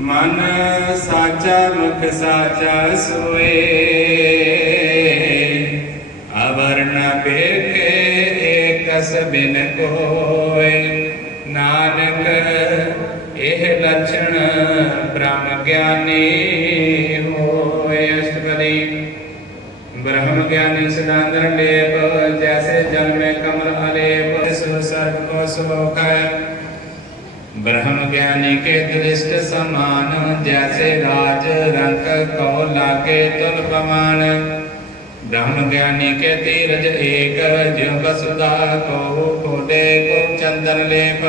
ਮਨ ਸਾਚਾ ਮੁਖ ਸਾਚਾ ਸੋਏ ਅਵਰ ਨ ਬੇਖੇ ਏਕਸ ਬਿਨ ਕੋਇ ਨਾਨਕ ਇਹ ਲਛਣ ਬ੍ਰਹਮ ਗਿਆਨੀ ਹੋਏ ਅਸ਼ਟਪਦੀ ब्रह्म ज्ञानी सिद्धांतर लेप जैसे जल में कमल अलेप सर्व को सुख है ब्रह्म ज्ञानी के दृष्ट समान, जैसे राज रंक को लागे तुल पमान ब्रह्म ज्ञानी के तीरज एक जो वसुधा को खोदे को चंदन लेप।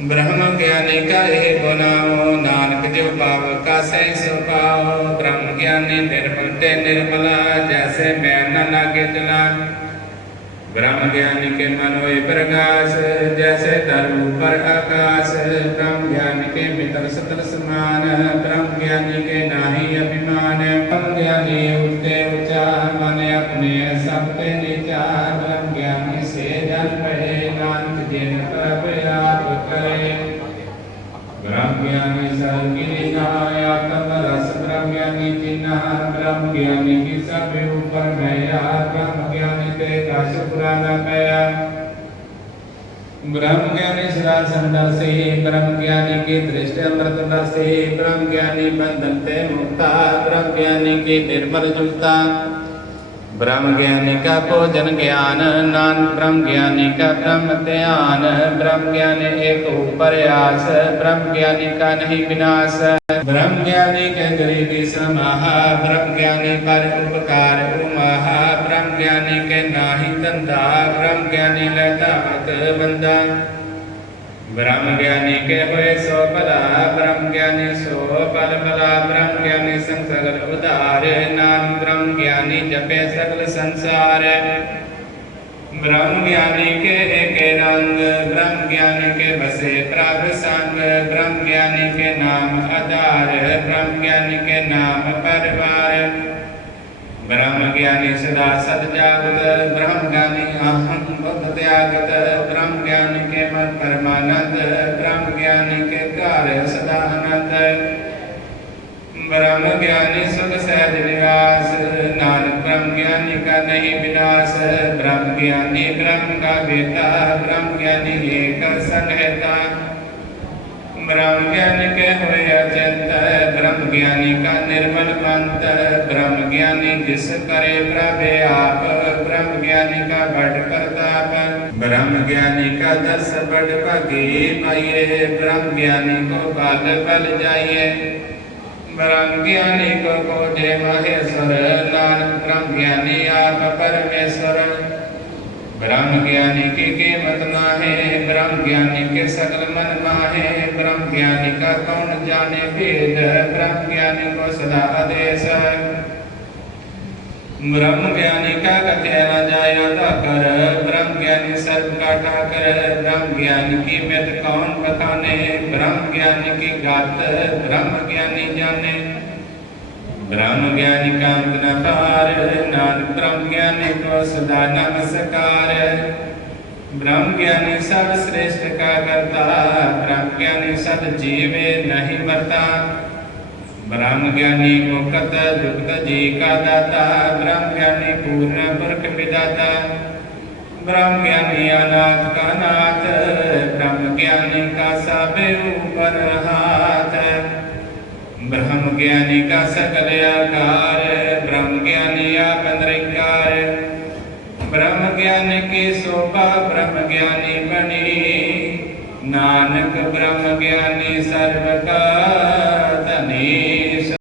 ब्रह्म ज्ञानी का एक गुनाओ नानक जो पाव का सै सो पाओ। ब्रह्म ज्ञानी निर्मल ते निर्मला, जैसे मैं न लागे तुला। ब्रह्म ज्ञानी के मन होए प्रकाश, जैसे धर्म पर आकाश। मित्र समान ब्रह्म ज्ञानी के नाही अभिमान ब्रह्म ज्ञानी उठते ऊँचा मन अपने सब पे नीचा ब्रह्म ज्ञानी से जन पढ़े नानक जिन प्रभ आप करे ब्रह्म ज्ञानी सर्गिरी आत्म रस ब्रह्म ज्ञानी ब्रह्म ज्ञानी की सब ऊपर मैया ब्रह्म ज्ञानी ते दश पुराना मैया ब्रह्म ज्ञानी सदा संदर्शी ब्रह्म ज्ञानी की दृष्टि से ब्रह्म ज्ञानी बंधन ते मुक्ता ब्रह्म ज्ञानी की निर्मल जुलता ब्रह्म ज्ञानी का भोजन ज्ञान नान ब्रह्म ज्ञानी का ब्रह्म ध्यान ब्रह्म ज्ञानी एक ऊपर आस ब्रह्म ज्ञानी का नहीं विनाश ब्रह्म ज्ञानी के गरीबी समाहा ब्रह्म ज्ञानी पर उपकार उमहा ब्रह्म ज्ञानी के नाही धंधा ब्रह्म ज्ञानी लेता मत बंदा ब्रह्म ज्ञानी के हुए सो बला ब्रह्म ज्ञानी सो बल बला ब्रह्म ज्ञानी संग सगल उदार नाम ब्रह्म ज्ञानी जपे सकल संसार। ब्रह्म ज्ञानी के एक रंग, ब्रह्म ज्ञानी के बसे प्रभ संग ब्रह्म ज्ञानी के नाम आधार, ब्रह्म ज्ञानी के नाम परिवार। ब्रह्म ज्ञानी सदा सद जागत, ब्रह्म ज्ञानी अहम बुद्ध त्यागत। ब्रह्म ज्ञानी के मन परमानंद, ब्रह्म ज्ञानी के कार्य ब्रह्म ज्ञानी सुख सहज निवास नानक ब्रह्म ज्ञानी का नहीं विनाश। ब्रह्म ज्ञानी ब्रह्म का बेटा ब्रह्म ज्ञानी एक संहता। ब्रह्म ज्ञानी के हुए अचिंत ब्रह्म ज्ञानी का निर्मल मंत। ब्रह्म ज्ञानी जिस करे प्रभे आप ब्रह्म ज्ञानी का बट प्रताप। ब्रह्म ज्ञानी का दस बट भगे पाइए। ब्रह्म ज्ञानी को बल बल जाइए। ब्रह्म को को जय महेश्वर नानक ब्रह्म ज्ञानी आप परमेश्वर। ब्रह्म ज्ञानी की कीमत माहे ब्रह्म ज्ञानी के सकल मन माहे ब्रह्म ज्ञानी का कौन जाने भेद? ब्रह्म ज्ञानी को सदा आदेश ब्रह्म ज्ञानी का कथे न जाय कर ब्रह्म ज्ञानी सर्व का ठाकर ब्रह्म ज्ञानी की मित कौन बखाने ब्रह्म ज्ञानी की गात ब्रह्म ज्ञानी जाने ब्रह्म ज्ञानी का अंत न पार नानक ब्रह्म ज्ञानी को सदा नमस्कार ब्रह्म ज्ञानी सब श्रेष्ठ का करता ब्रह्म ज्ञानी सद जीवे नहीं मरता। ब्रह्म ज्ञानी मुक्त दुख जी का दाता ब्रह्म ज्ञानी पूर्ण पुरख विदाता ब्रह्म ज्ञानी अनाथ का नाथ ब्रह्म ज्ञानी का सब ऊपर हाथ ब्रह्म ज्ञानी का सकल आकार ब्रह्म ज्ञानी आप निरंकार ब्रह्म ज्ञानी की शोभा ब्रह्म ज्ञानी बनी नानक ब्रह्म ज्ञानी सर्व का धनी